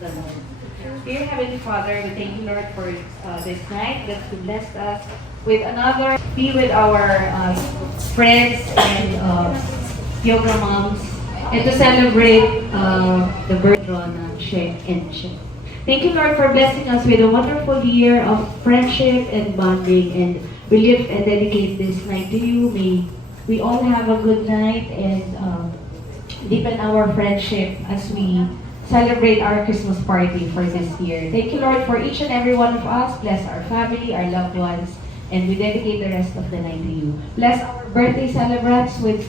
the Lord. Dear Heavenly Father, we thank you, Lord, for this night that you blessed us with another. Be with our friends and yoga moms, and to celebrate the birth of Shek and Shek. Thank you, Lord, for blessing us with a wonderful year of friendship and bonding, and we lift and dedicate this night to you. May we all have a good night and deepen our friendship as we celebrate our Christmas party for this year. Thank you, Lord, for each and every one of us. Bless our family, our loved ones, and we dedicate the rest of the night to you. Bless our birthday celebrants with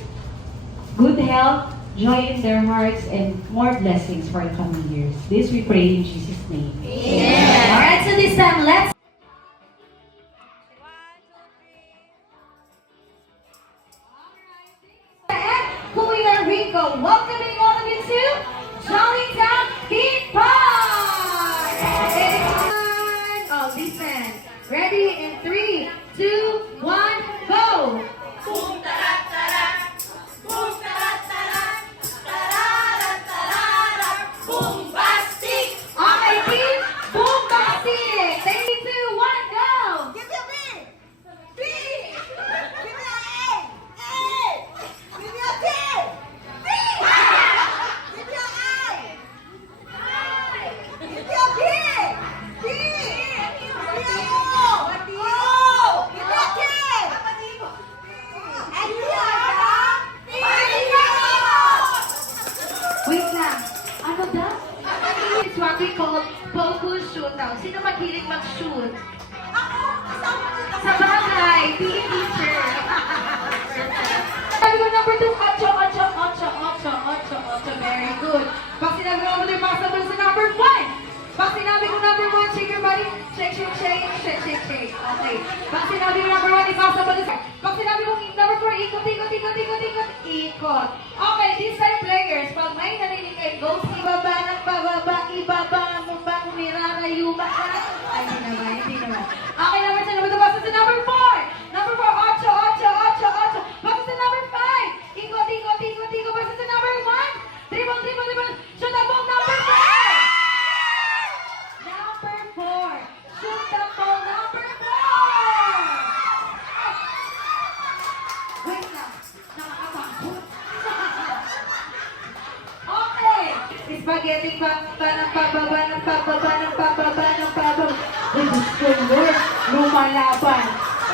good health, joy in their hearts, and more blessings for the coming years. This we pray in Jesus' name. Amen. Alright, so this time, let's Kuya Rico, welcoming all of you to Jollytown Theme Park! Oh, listen. Ready in 3, 2, 1, go! Boom tarat tarat, boom tarat tarat, tararat tararat, bombastic. Okay, team, bombastic! 3, 2, 1, go! Give me a B. B. Give me a A. A. Give me a T. T. Give me a I. I. Give me a B. B. Give me a O. O. Give me a K. And we are the Wait lang. Ano daw? It's what we call focus shootout. Sino mahilig mag-shoot? Sa bagay, PE teacher. Sabi ko number 2, 8, 8, 8, 8, 8, 8. Very good. Pag sinabi ko number 2, possible sa number 1. Pag sinabi ko number 1, shake your body. Shake, shake, shake, shake, shake, shake. Okay. Pag sinabi ko number 1, impossible sa... Pag sinabi ko number 4, ikot, ikot, ikot, ikot, ikot, ikot. Okay, these time players, pag may narinig kayo, go sa ibaba ng pababa, ibaba mo ba, kumirarayo ba ka? Ay, hindi naman, hindi naman. Okay, number 10, number 2, basta sa number 4. Number 4, 8, 8, 8, 8. Basta sa number 5. Ikot, ikot, ikot, ikot. Basta sa number 1. Dribble, dribble, dribble. Shoot the ball, number 4. Number 4. Shoot the ball, number 4. Wait lang. Nakakatakot. Okay. Spaghetti pa ng pababa, ng pababa, ng pababa, ng pababa. Uy, Diyos ko, Lord. Lumalaban.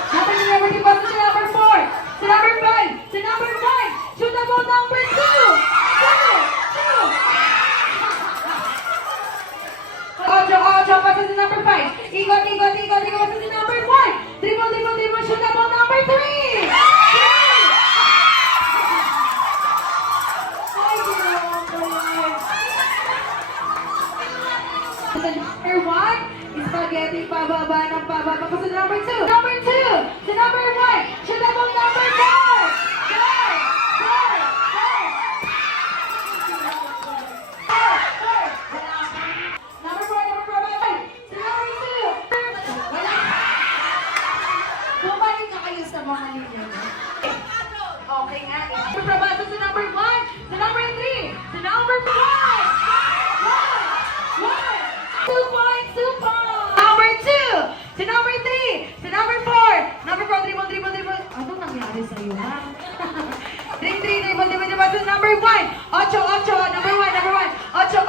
Number 2, basta sa number 4. Sa number 5. Sa number 5. Shoot the ball, number 2. 2. 2. Ocho, basta sa number 5. Ikot, ikot, ikot, ikot, basta sa number 1. Dribble, dribble, dribble, shoot the ball, number 3. 3. Ay, ginawa ko yan. Sa number 1, spaghetti pababa ng pababa. Basta sa number 2. Number 2. Sa number 1, shoot the ball, number 4. 4. 4. 4. Number 4, number 4, bye. Sa number 2. Wala. Bumalik na kayo sa mga ninyo. Okay nga. Probasa sa number 1, sa number 3, sa number 5. 1. 2 points, 2 points. Number 2, sa number 3, sa number 4. Number 4, dribble, dribble, dribble. Ano nangyari sa'yo, ha? Dribble, dribble, dribble, dribble. Sa number 1, 8, 8. Number 1, number 1. 8, 8.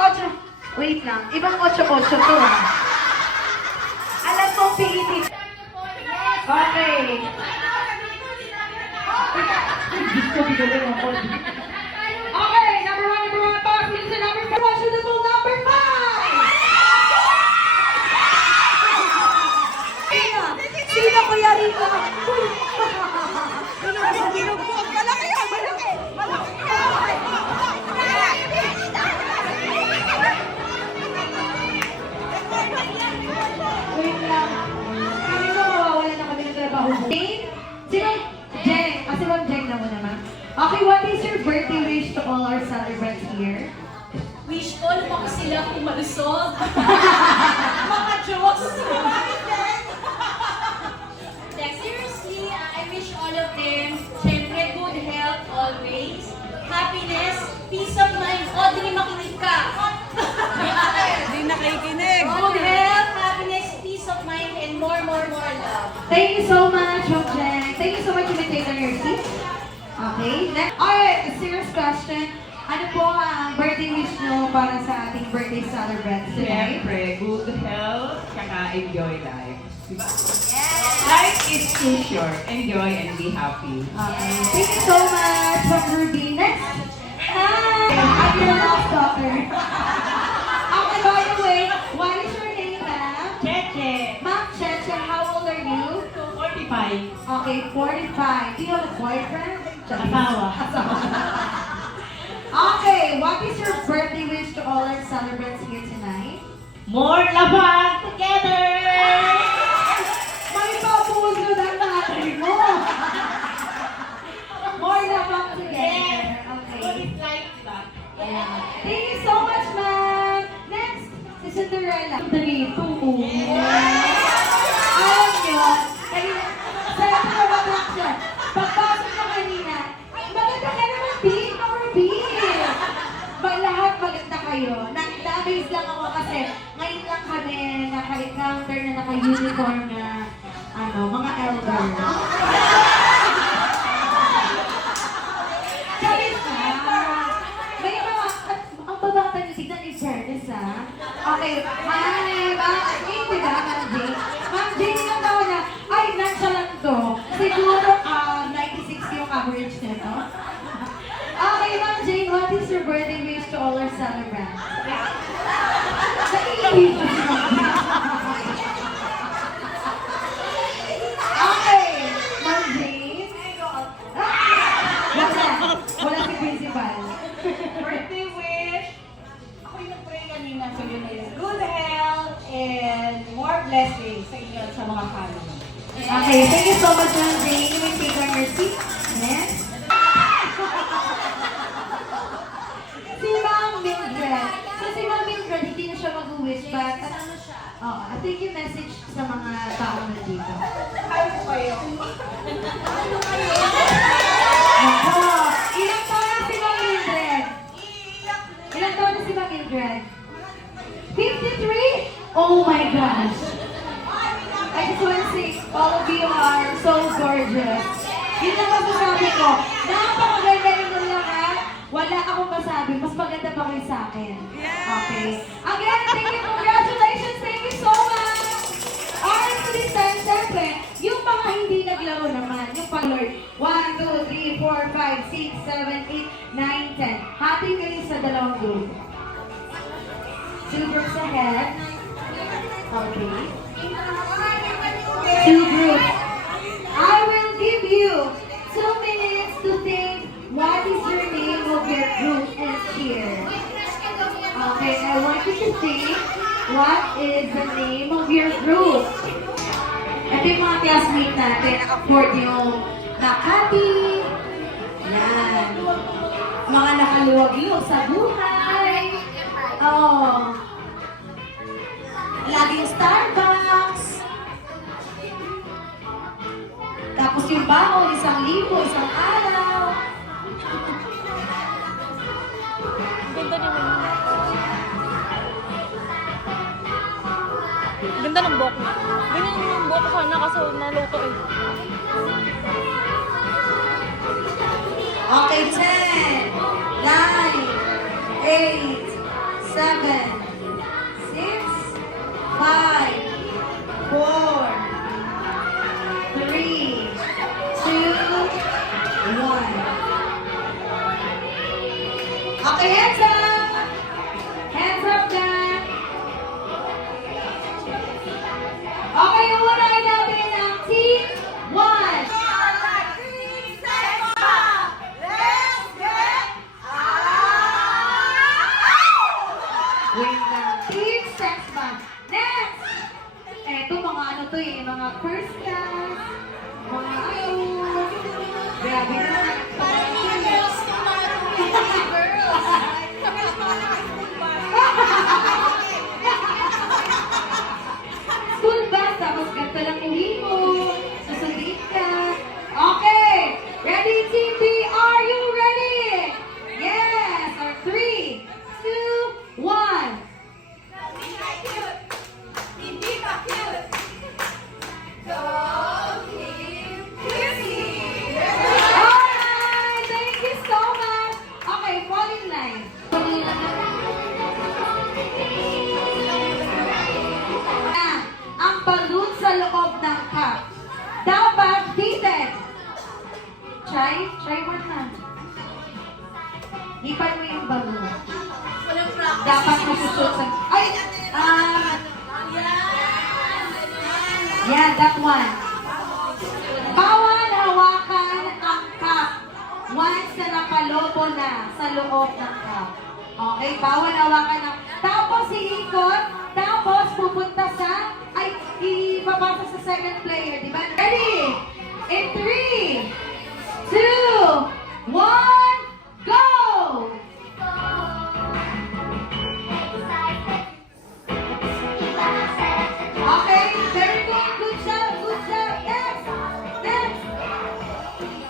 Wait lang. Ibang 8, 8 to, ha? Alam kong PET. Okay. Okay, number 1, pass me to number 4. Shoot the ball, number 5. Sino Kuya Rico? Malaki yan, malaki. Malaki. Wait lang. Kami ko mawawala na kami ng trabaho. Jane? Sino? Jeng. Si Ma'am Jeng na muna, ma'am. Okay, what is your birthday wish to all our celebrants here? Wish ko lumaki sila kung malusog. Mga jokes. Like, seriously, I wish all of them, syempre, good health always, happiness, peace of mind. O, di makinig ka. you so much, Ma'am Jen. Thank you so much. You may take on your seat. Okay, next. Alright, a serious question. Ano po ang birthday wish nyo para sa ating birthday celebrants today? Siyempre, good health, tsaka enjoy life. Life is too short. Enjoy and be happy. Okay, thank you so much, Ma'am Ruby. Next. Hi! I'm your love daughter. Okay, by the way, what is your name, ma'am? Cheche, Ma'am Cheche, how old are you? 45. Okay, 45. Do you have a boyfriend? Asawa. Okay, what is your birthday wish to all our celebrants here tonight? More laban together! May papuso ng nanay mo! More labang together. Okay. like that. Ayan. Thank you so much, ma'am. Next, si Cinderella. Dito. Alam nyo, kanina, sa introduction, pagpasok ko kanina, maganda ka naman, B. Our B. Lahat maganda kayo. Na-amaze lang ako kasi ngayon lang kami naka-encounter na naka-uniform na mga elder. Sabi na, may mga, ang babata niyo, tignan ni Fairness, ha? Okay, hi, Ma'am Jane, di ba, Ma'am Jane? Ma'am Jane, ilang taon na, ay, nonchalant to. Siguro, 96 yung average nito. Okay, Ma'am Jane, what is your birthday wish to all our celebrants? Naiinis na si Ma'am Jane. Okay, Ma'am Jane. Wala si Principal. Birthday wish. Ako yung nag-pray kanina, so yun is good health and more blessings sa inyo at sa mga family. Okay, thank you so much, Ma'am Jane. You may take on your seat. Next. Si Ma'am Mildred. So si Ma'am Mildred, hindi na siya mag-wish, but I think yung message sa mga tao na dito. Ano po kayo? Ako, ilang taon na si Ma'am Mildred? Ilang taon na si Ma'am Mildred? 53? Oh my gosh. I just want to say, all of you are so gorgeous. Yun lang masasabi ko. Napakaganda ninyo lahat. Wala akong masabi. Mas maganda pa kayo sa akin. Okay. Again, thank you. Congratulations. Thank you so much. Alright, so this time, siyempre, yung mga hindi naglaro naman, yung pang-Lord, 1, 2, 3, 4, 5, 6, 7, 8, 9, 10. Hati kayo sa dalawang group. 2 groups ahead. Okay. 2 groups. I will give you 2 minutes to think what is your name of your group and cheer. Okay, I want you to think what is the name of your group. Ito yung mga classmate natin, afford yung Nakati. Yan. Mga nakaluwag-luwag sa buhay. Oh. Laging Starbucks. Tapos yung baon, 1,000, isang araw. Ganda naman. Ganda ng buhok mo. Ganyan yung buhok ko sana kaso naluto eh. Okay, 10, 9, 8, 7, 6, 5, 4, 3, 2, 1. Okay, hands up! Hands up dyan! Okay, uunahin natin ang Team 1. Wait lang. Team Sex Bomb. Next! Eto, mga ano to eh, mga first class, mga grabe naman. School bus, tapos ganito lang uwi mo, susundin ka. Okay! Ready, Team B? Are you ready? Yes! Or 3, 2, 1. Hindi ka cute! Go Yeah, that one. Bawal hawakan ang cup once na nakalobo na sa loob ng cup. Okay, bawal hawakan ng... Tapos iikot, tapos pupunta sa... Ay, ibabasa sa second player, di ba? Ready? In 3, 2, 1, go! Okay, very good. Good job, good job. Next, next.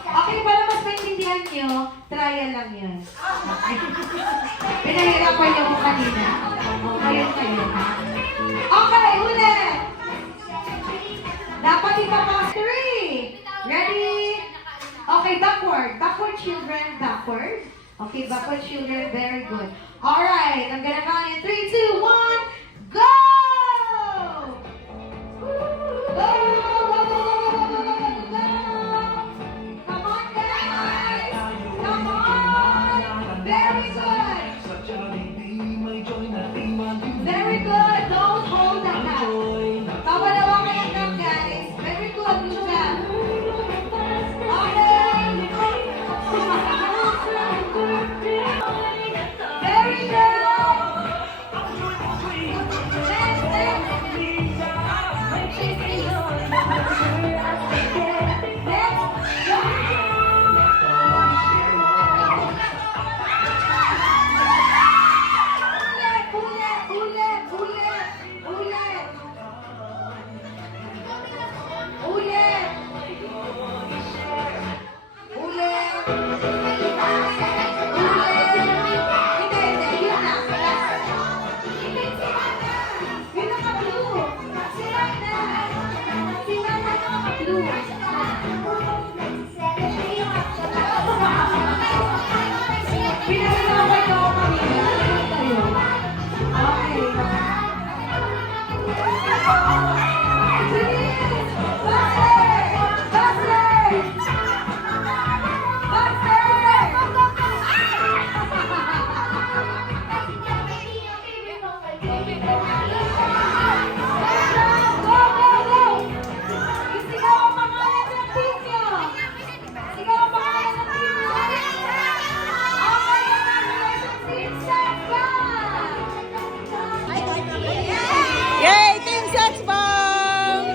Okay, para mas maintindihan nyo, trial lang yun. Okay. Pinahirapan niyo ko kanina. Ngayon kayo, ha? Okay, ulit. Dapat ipapasa 3. Ready? Okay, backward. Backward children, backward. Okay, backward children, very good. Alright, I'm gonna count in 3, 2, 1, go! Go! Go! Come on, guys! Come on! Very good! Very good! Don't hold the cup. Pawalawakan ang cup, guys. Very good. Good job. Okay. Very good. Next, pinahirapan niyo ako kanina. Kayo. Okay. Yay! Team Saxbomb!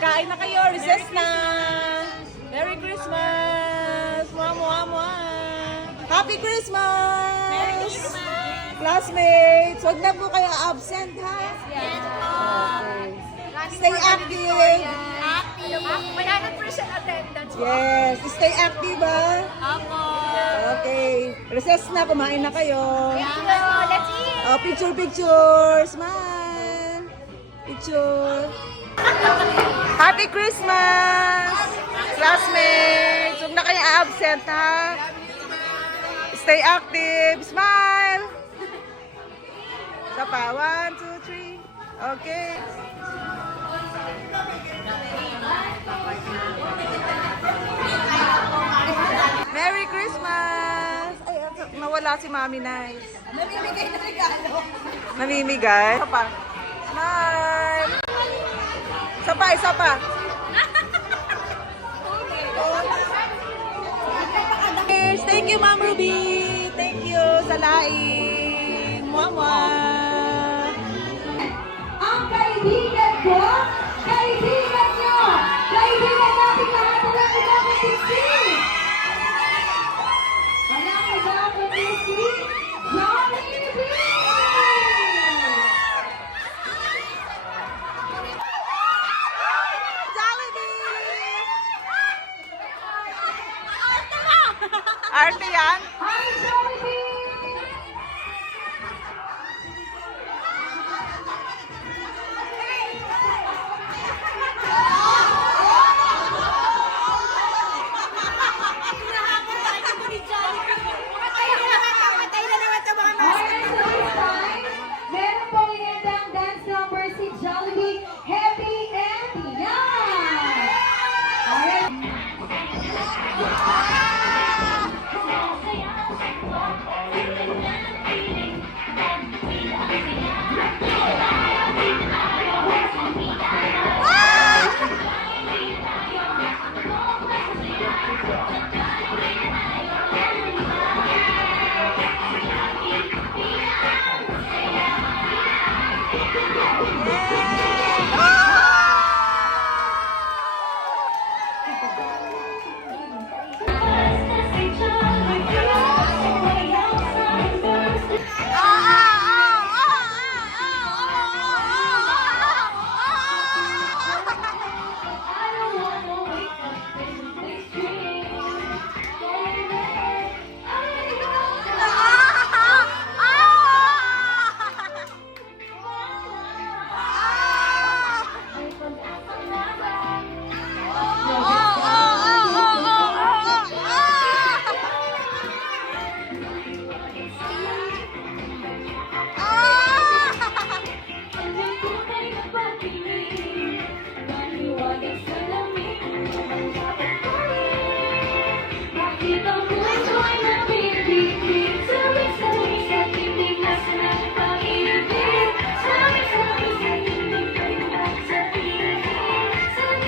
Kain na kayo, recess na! Merry Christmas! Happy Christmas! Merry Christmas! Classmates, wag na po kayo absent, ha? Yes po. Stay active! 100% attendance po. Yes, stay active, ha? Opo. Okay, recess na, kumain na kayo. Thank you. Let's eat. Oh, picture! Smile! Picture! Happy Christmas! Classmates! Huwag na kayo absent, ha? Stay active! Smile! Isa pa. 1, 2, 3. Okay. Merry Christmas! Ay, nawala si Mami Nice. Namimigay na regalo. Namimigay. Isa pa. Smile! Isa pa. Yes, thank you, Ma'am Ruby. Thank you sa laing. Mama. Ang kaibigan ko, kaibigan nyo, kaibigan natin lahat ng iba kundi si walang iba kundi si Jollibee! Arte yan? Hi, Jollibee! Alright, so this time, meron pong inendang dance number si Jollibee, Happy and Young! Alright.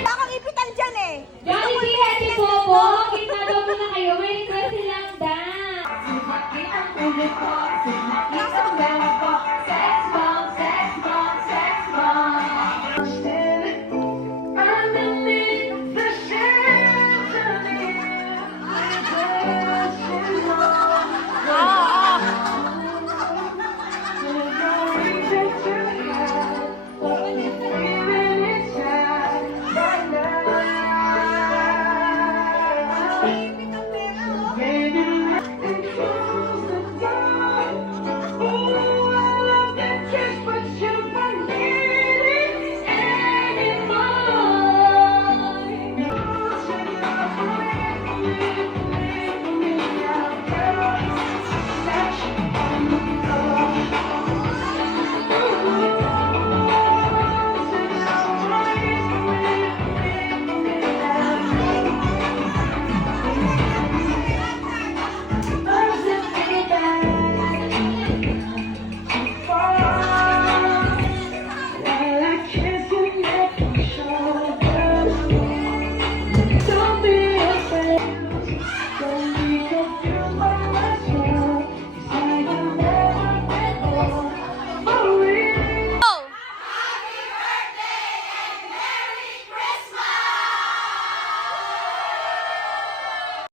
Wala kang ipitan dyan eh. Johnny P. Happy Bobo, kita daw muna kayo. May request silang dance. Nasa